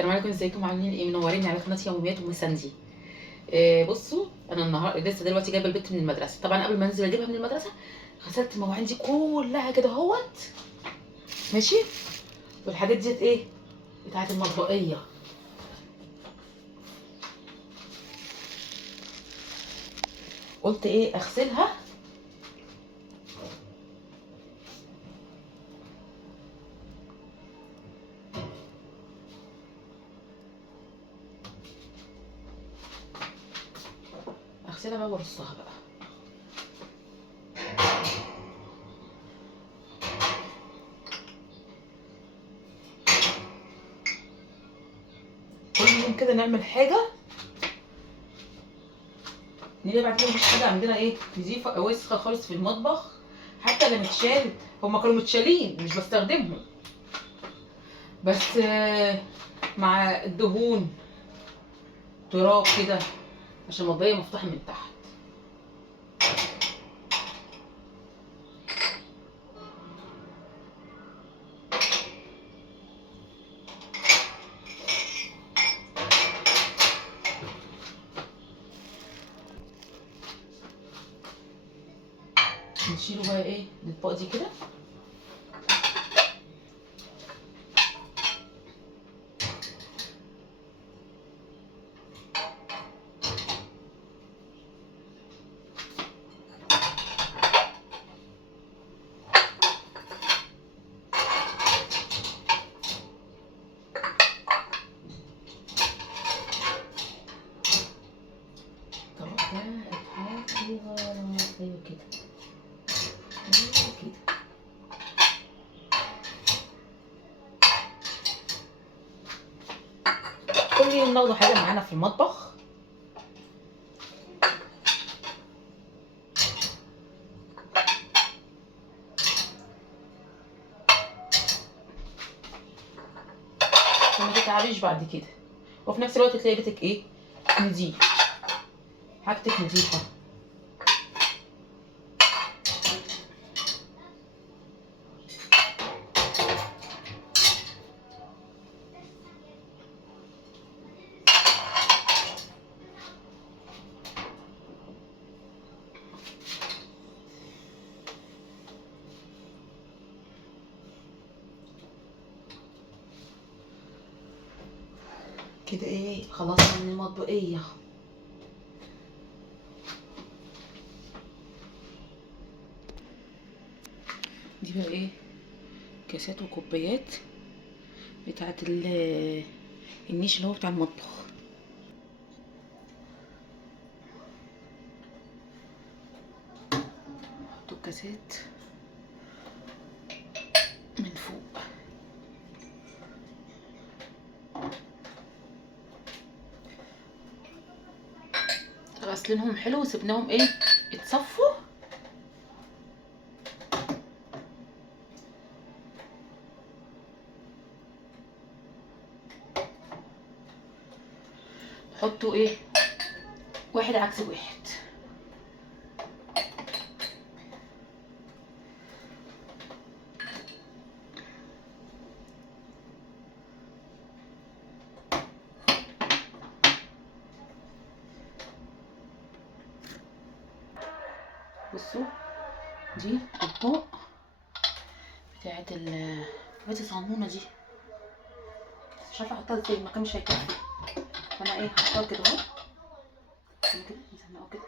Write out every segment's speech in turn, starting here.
السلام عليكم، ازيكم عاملين ايه؟ منورين على قناه يوميات ام ساندي. بصوا، انا النهارده لسه دلوقتي جايبه البنت من المدرسه. طبعا قبل ما انزل اجيبها من المدرسه غسلت المواعين دي كلها كده اهوت. ماشي. والحاجات ديت ايه؟ بتاعت المطبقيه. قلت ايه اغسلها. اغسلها بقى وارصها بقى. كل يوم كده نعمل حاجه، نلاقي بعد كده مفيش حاجه عندنا ايه نضيفه او وسخه خالص في المطبخ. حتى اللي متشال، هما كانوا متشالين مش بستخدمهم، بس مع الدهون تراب كده عشان المطبخية مفتوحة من تحت. نشيله بقى ايه الاطباق دي كده. الطبق ده اتحط فيه غلط. ايوه كده، ايوه كده. كل يوم ناخده حاجة معانا في المطبخ. وما تتعبيش بعد كده، وفي نفس الوقت تلاقي بيتك ايه نضيف، حاجتك نضيفة. كده ايه خلاص من المطبخية. دي بقى ايه كاسات وكوبايات بتاعت النيش اللي هو بتاع المطبخ. حطوا الكاسات من فوق. غسلينهم حلو وسبناهم ايه اتصفوا. حطوا ايه واحد عكس واحد. بصوا، دي اطباق بتاعت بيت الصغنونه دي، مش عارفه احطها ازاي، المكان مش هيكفي، فانا ايه هحطها كده اهو. كده نزنقه كده،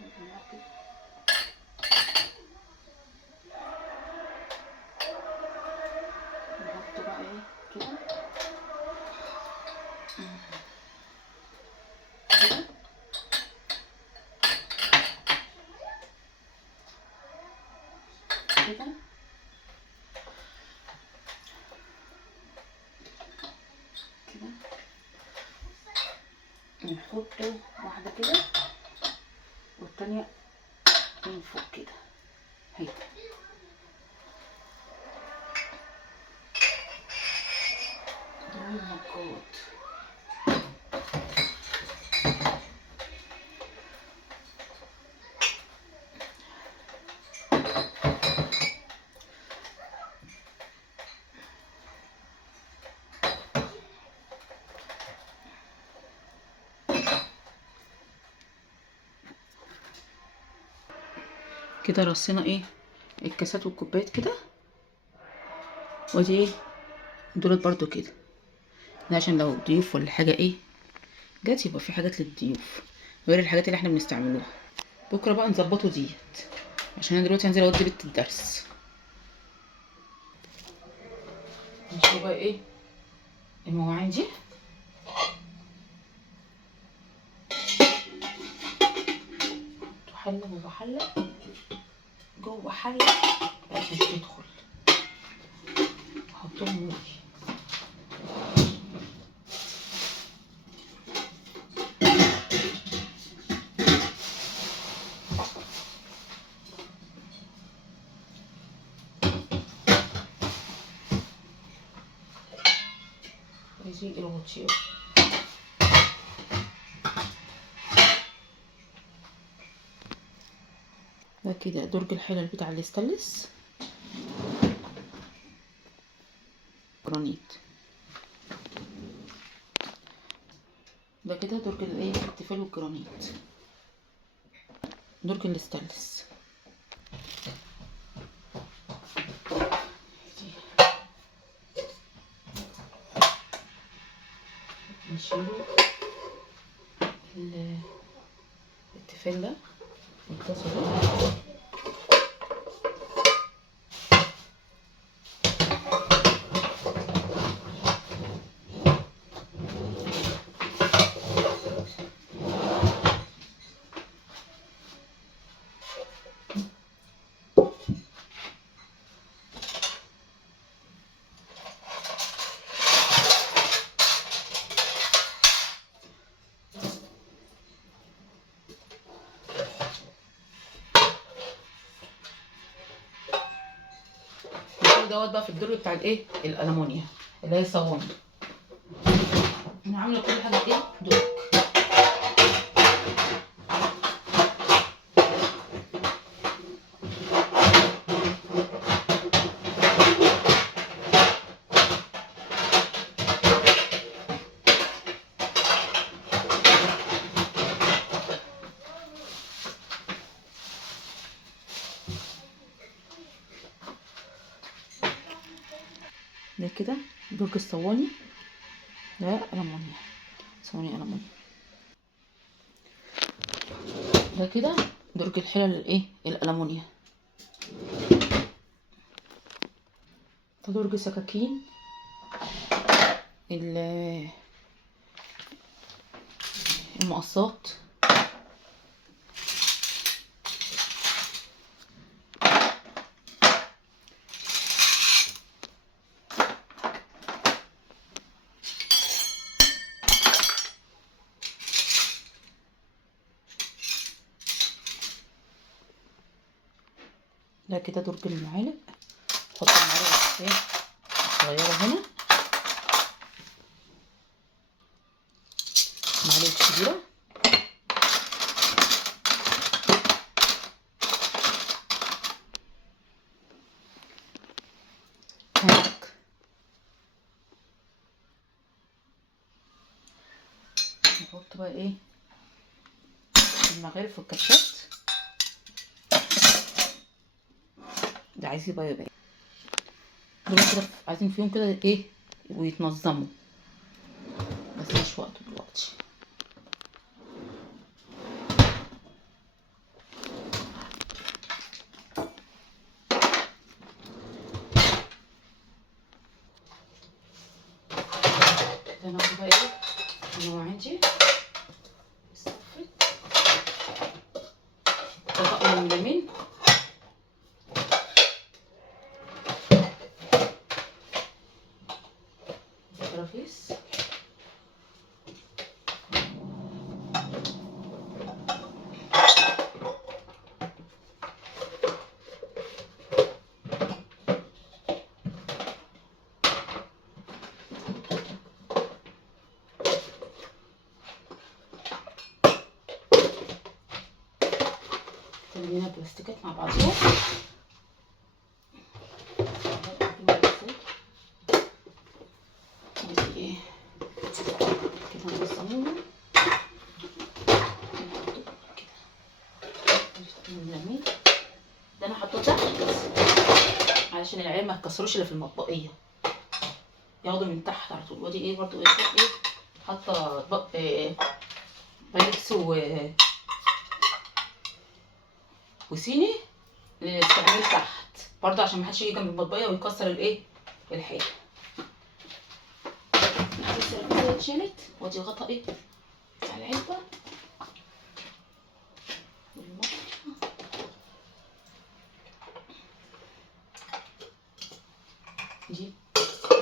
نزنقه كده. نحطه بقى ايه كده كده كده. كده نحط واحده كده والتانيه من فوق كده اهي. دول المجات. كده رصينا ايه الكاسات والكوبايات كده، ودي ايه دولت برضو كده، ده عشان لو ضيوف ولا حاجه ايه جت يبقى في حاجات للضيوف غير الحاجات اللي احنا بنستعملوها. بكره بقى نظبطه ديت، عشان انا دلوقتي هنزل اودي بنت الدرس. نشوف بقى ايه المواعين دي. حله جوه حله جوه حله بس مش تدخل، احطهم موي. يجي الغطيو ده كده درج الحلل بتاع الاستانلس جرانيت. ده كده درج الايه التيفال والجرانيت، درج الاستانلس. نشيله التيفال ده والطاسه دي. دوت بقى في الدرج بتاع الايه الالومنيا اللي هي صواني. انا عامله كل حاجه ايه درج. ده كده درج الصواني، ده ألمونيا، صواني ألمونيا. ده كده درج الحلل الايه الألمونيا. ده درج سكاكين المقصات. ده كده درج المعالق، حط المعالق ايه صغيرة هنا، معالق كبيرة. هناك نحط بقى ايه المغارف والكبسات. ده عايز يبقى دول كده عايزين فيهم كده ايه ويتنظموا، بس مش وقته دلوقتي. ده ناخد بقى ايه المواعين دي الصفت. ده طقم الميلامين، كرافيس. خلينا بلاستيكات مع بعضيها. ايه كده نقسمهم كده. نفتح الميلامين عشان العيال ما تكسروش اللي في المطبقيه، ياخدوا من تحت على طول. ودي ايه برضو ايه حاطه اطباق بايركس وصيني للاستعمال تحت برضو، عشان ما حدش يجي جنب المطبقيه ويكسر الايه الحاجه. السيراميكا اتشالت، ودي غطا ايه على العلبه دي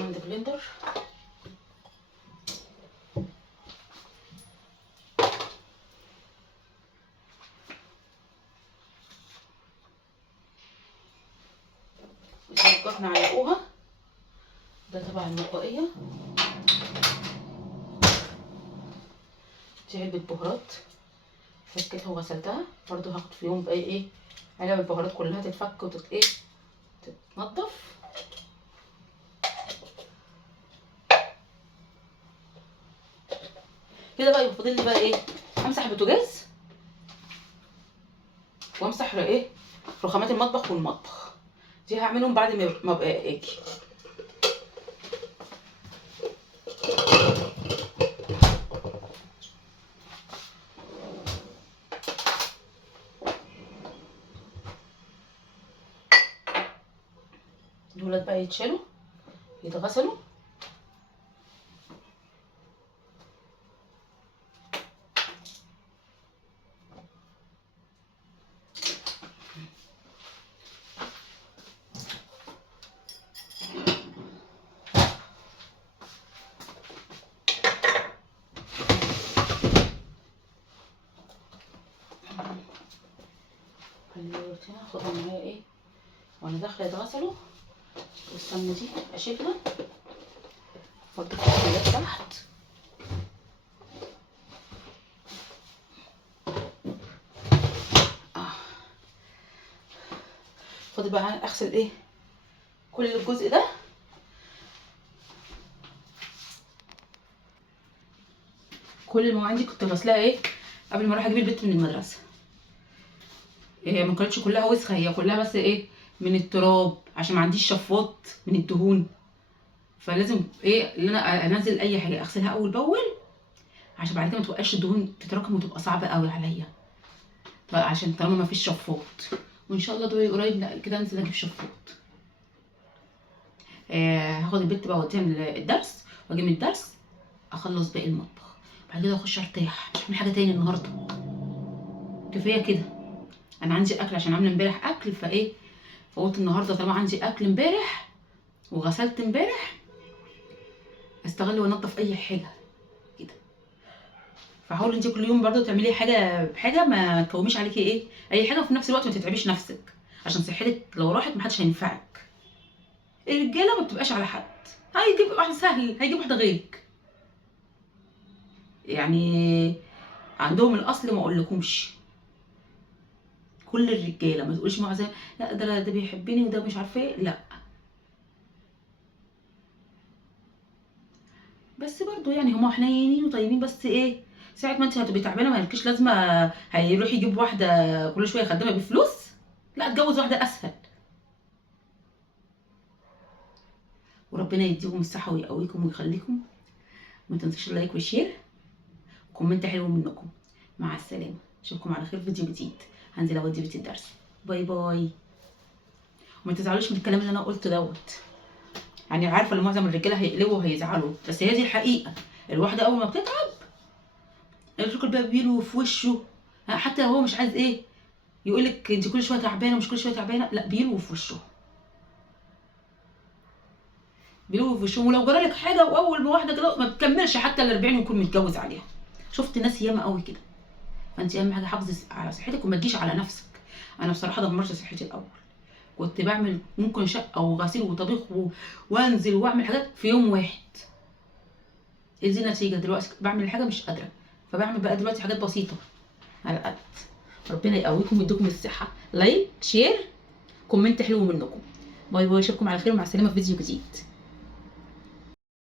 عند بلندر. الجبنة علقوها، ده تبع المطبقية. دي علبة بهارات فكيتها وغسلتها برضو، هاخد في يوم بقى ايه علب البهارات كلها تتفك تتنضف. كده بقى يبقى فاضل لي بقى ايه امسح البوتاجاز وامسح ايه رخامات المطبخ والمطبخ. دي هعملهم بعد ما ابقى اجي. دولت بقى يتشالوا يتغسلوا. خلينا هاخدها معايا ايه وانا داخله يتغسلوا. والسمنه دي اشيلها برضه في الحلات تحت. فاضل بقى اغسل ايه كل الجزء ده. كل المواعين دي كنت غسلاها ايه قبل ما اروح اجيب البيت من المدرسه. هي ما كانتش كلها وسخه، هي كلها بس ايه من التراب، عشان ما عنديش شفاط من الدهون. فلازم ايه اللي انا انزل اي حاجه اغسلها اول باول، عشان بعد كده ما تبقاش الدهون تتراكم وتبقى صعبه قوي عليا. عشان طالما ما فيش شفاط، وان شاء الله دوري قريب كده انزل اجيب شفاط. هاخد البت بقى اوديها من الدرس، واجي من الدرس اخلص باقي المطبخ، بعد كده اخش ارتاح مش هعمل حاجه تاني النهارده. كفايه كده، انا عندي اكل عشان عامله امبارح اكل فقلت النهارده طالما عندي اكل امبارح وغسلت امبارح استغل وانضف اي حاجه كده. فحاولي انت كل يوم برضو تعملي حاجه بحاجه، ما تقوميش عليكي ايه اي حاجه، وفي نفس الوقت ما تتعبيش نفسك، عشان صحتك لو راحت محدش هينفعك. الرجاله ما بتبقاش على حد، هيجيب واحد سهل هيجيب واحده غيرك، يعني عندهم الاصل ما اقولكمش. كل الرجاله ما تقولش معزه لا ده بيحبني وده مش عارفه ايه، لا. بس برضو يعني هما حنينين وطيبين، بس ايه ساعه ما انت هتبقي تعبانه ما لكيش لازمه هيروح يجيب واحده كل شويه يخدمها بفلوس، لا اتجوز واحده اسهل. وربنا يديكم الصحه ويقويكم ويخليكم. ما تنسوش اللايك والشير وكومنت حلو منكم. مع السلامه، اشوفكم على خير في فيديو جديد. هنزل اودي بيت الدرس. باي باي. وما تزعلوش من الكلام اللي انا قلته دوت، يعني عارفه ان معظم الرجاله هيقلبوا وهيزعلوا، بس هي دي الحقيقه. الواحده اول ما بتتعب الراجل بقى بيله في وشه، حتى لو هو مش عايز ايه يقول لك انت كل شويه تعبانه مش كل شويه تعبانه، لا بيله في وشه، بيله في وشه. ولو جرالك حاجه واول ما واحده كده ما تكملش حتى ال 40 ويكون متجوز عليها. شفت ناس ياما قوي كده. فانت اهم حاجه حافظي على صحتك وما تجيش على نفسك. انا بصراحه دمرت صحتي الاول، كنت بعمل ممكن شقه وغسيل وطبيخ وانزل واعمل حاجات في يوم واحد. ايه دي النتيجه؟ دلوقتي بعمل حاجه مش قادره، فبعمل بقى دلوقتي حاجات بسيطه على قد. ربنا يقويكم ويديكم الصحه. لايك شير كومنت حلو منكم. باي باي، اشوفكم على خير ومع السلامه في فيديو جديد.